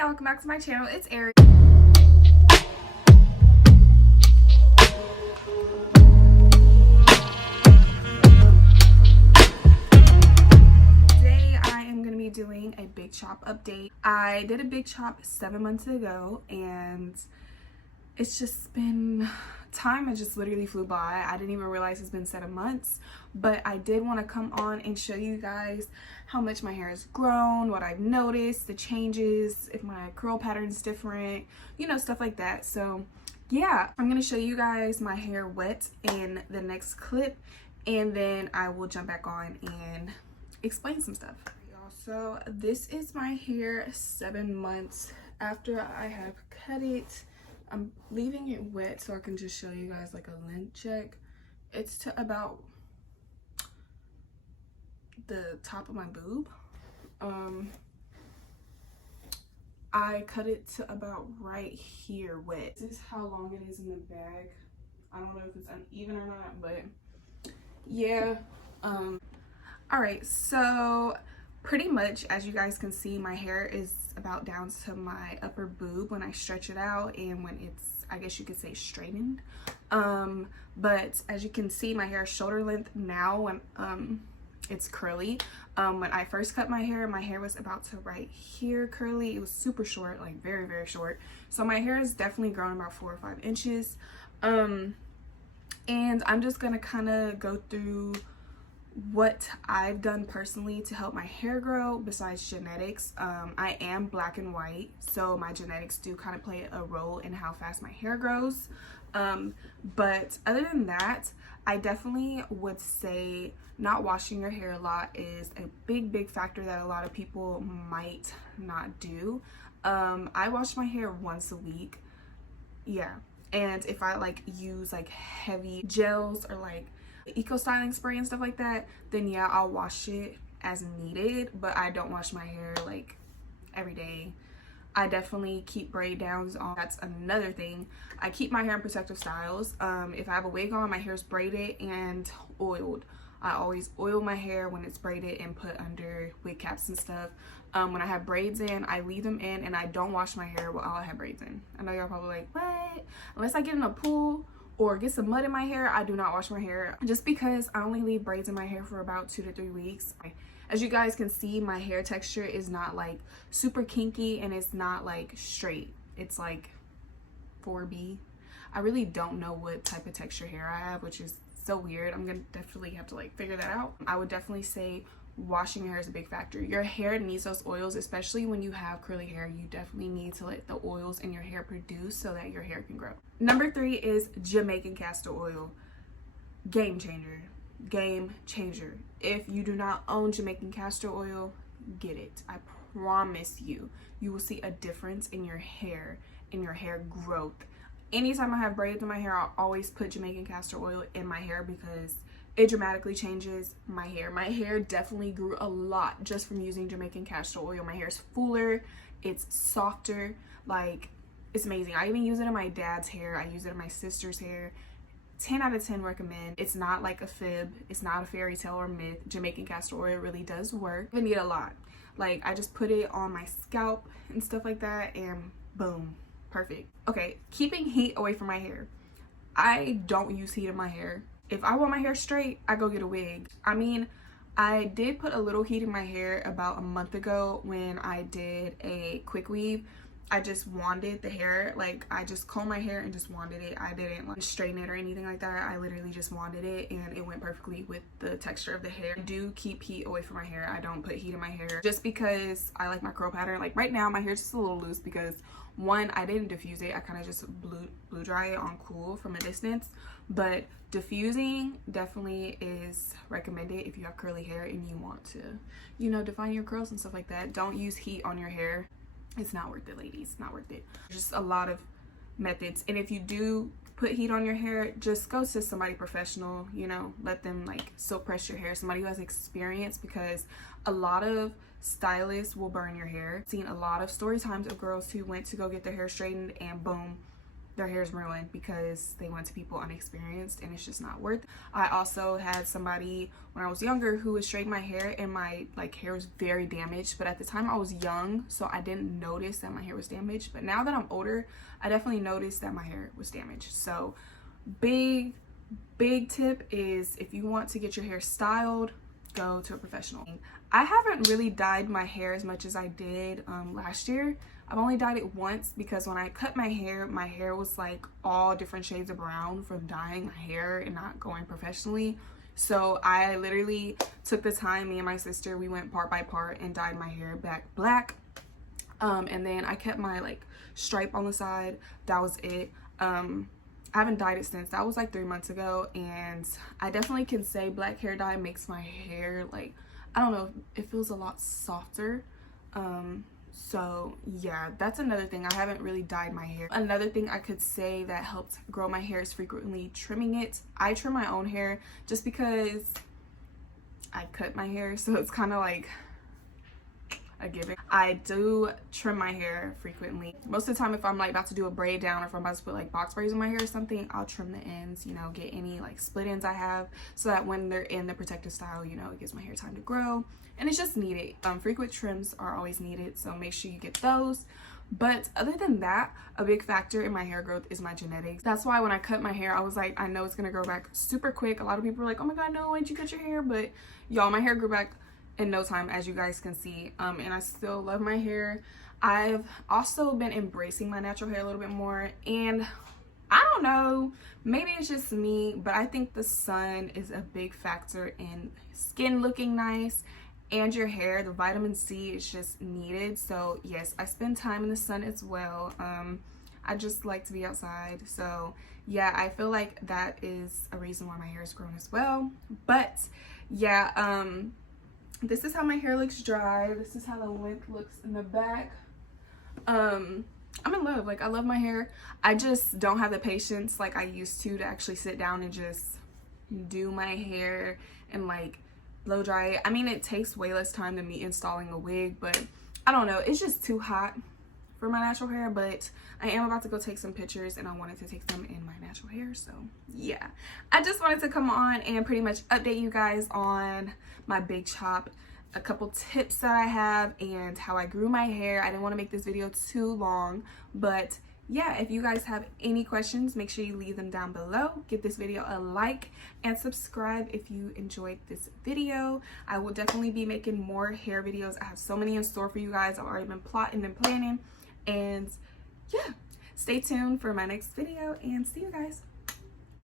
y'all, welcome back to my channel. It's Ari. Today I am going to be doing a big chop update. I did a big chop 7 months ago and it's just been time. It just literally flew by. I didn't even realize it's been 7 months, but I did want to come on and show you guys how much my hair has grown, what I've noticed, the changes, if my curl pattern's different, you know, stuff like that. So yeah, I'm gonna show you guys my hair wet in the next clip, and then I will jump back on and explain some stuff. So this is my hair 7 months after I have cut it. I'm leaving it wet so I can just show you guys like a length check. It's to about the top of my boob. I cut it to about right here wet. This is how long it is in the bag. I don't know if it's uneven or not, but yeah. All right, so pretty much as you guys can see, my hair is about down to my upper boob when I stretch it out and when it's, I guess you could say, straightened. But as you can see, my hair is shoulder length now when it's curly. When I first cut my hair was about to right here curly. It was super short, like very, very short. So my hair has definitely grown about 4 or 5 inches. And I'm just gonna kind of go through what I've done personally to help my hair grow besides genetics. I am black and white, so my genetics do kind of play a role in how fast my hair grows. But other than that, I definitely would say not washing your hair a lot is a big factor that a lot of people might not do. I wash my hair once a week. Yeah, and if I like use like heavy gels or like eco styling spray and stuff like that, then yeah, I'll wash it as needed, but I don't wash my hair like every day. I definitely keep braid downs on. That's another thing. I keep my hair in protective styles. If I have a wig on, my hair's braided and oiled. I always oil my hair when it's braided and put under wig caps and stuff. When I have braids in, I leave them in and I don't wash my hair while I have braids in. I know y'all probably like, what? Unless I get in a pool or get some mud in my hair, I do not wash my hair, just because I only leave braids in my hair for about 2 to 3 weeks. As you guys can see, my hair texture is not like super kinky and it's not like straight. It's like 4B. I really don't know what type of texture hair I have, which is so weird. I'm gonna definitely have to like figure that out. I would definitely say washing your hair is a big factor. Your hair needs those oils, especially when you have curly hair. You definitely need to let the oils in your hair produce so that your hair can grow. Number 3 is Jamaican Castor Oil. Game changer. Game changer. If you do not own Jamaican Castor Oil, get it. I promise you, you will see a difference in your hair growth. Anytime I have braids in my hair, I'll always put Jamaican Castor Oil in my hair because it dramatically changes my hair. My hair definitely grew a lot just from using Jamaican Castor Oil. My hair is fuller, it's softer, like it's amazing. I even use it in my dad's hair. I use it in my sister's hair. 10 out of 10 recommend. It's not like a fib, it's not a fairy tale or myth. Jamaican Castor Oil really does work. I need a lot. Like I just put it on my scalp and stuff like that and boom, perfect. Okay, keeping heat away from my hair. I don't use heat in my hair. If I want my hair straight, I go get a wig. I mean, I did put a little heat in my hair about a month ago when I did a quick weave. I just wanded the hair, like I just combed my hair and just wanded it. I didn't like straighten it or anything like that. I literally just wanded it and it went perfectly with the texture of the hair. I do keep heat away from my hair. I don't put heat in my hair just because I like my curl pattern. Like right now my hair's just a little loose because one, I didn't diffuse it. I kind of just blew dry it on cool from a distance. But diffusing definitely is recommended if you have curly hair and you want to, you know, define your curls and stuff like that. Don't use heat on your hair. It's not worth it, ladies. It's not worth it. Just a lot of methods. And if you do put heat on your hair, just go to somebody professional, you know, let them like silk press your hair, somebody who has experience, because a lot of stylists will burn your hair. I've seen a lot of story times of girls who went to go get their hair straightened and boom, their hair is ruined because they went to people unexperienced, and it's just not worth it. I also had somebody when I was younger who was straightening my hair, and my like hair was very damaged, but at the time I was young, so I didn't notice that my hair was damaged. But now that I'm older, I definitely noticed that my hair was damaged. So big tip is, if you want to get your hair styled, go to a professional. I haven't really dyed my hair as much as I did last year. I've only dyed it once because when I cut my hair was like all different shades of brown from dyeing my hair and not going professionally. So I literally took the time, me and my sister, we went part by part and dyed my hair back black. And then I kept my like stripe on the side. That was it. I haven't dyed it since. That was like 3 months ago, and I definitely can say black hair dye makes my hair, like, I don't know, it feels a lot softer. So yeah, that's another thing. I haven't really dyed my hair. Another thing I could say that helps grow my hair is frequently trimming it. I trim my own hair just because I cut my hair, so it's kind of like a given. I do trim my hair frequently. Most of the time, if I'm like about to do a braid down, or if I'm about to put like box braids in my hair or something, I'll trim the ends, you know, get any like split ends I have, so that when they're in the protective style, you know, it gives my hair time to grow, and it's just needed. Frequent trims are always needed, so make sure you get those. But other than that, a big factor in my hair growth is my genetics. That's why when I cut my hair, I was like, I know it's gonna grow back super quick. A lot of people are like, oh my god, no, why'd you cut your hair? But y'all, my hair grew back in no time, as you guys can see, and I still love my hair. I've also been embracing my natural hair a little bit more, and I don't know, maybe it's just me, but I think the sun is a big factor in skin looking nice and your hair. The vitamin C is just needed. So yes, I spend time in the sun as well. I just like to be outside, so yeah, I feel like that is a reason why my hair is grown as well. But yeah, this is how my hair looks dry. This is how the length looks in the back. I'm in love. Like, I love my hair. I just don't have the patience like I used to actually sit down and just do my hair and like blow dry it. I mean, it takes way less time than me installing a wig, but I don't know, it's just too hot for my natural hair. But I am about to go take some pictures, and I wanted to take them in my natural hair. So yeah, I just wanted to come on and pretty much update you guys on my big chop, a couple tips that I have, and how I grew my hair. I didn't want to make this video too long, but yeah, if you guys have any questions, make sure you leave them down below. Give this video a like and subscribe if you enjoyed this video. I will definitely be making more hair videos. I have so many in store for you guys. I've already been plotting and planning, and yeah, stay tuned for my next video, and see you guys.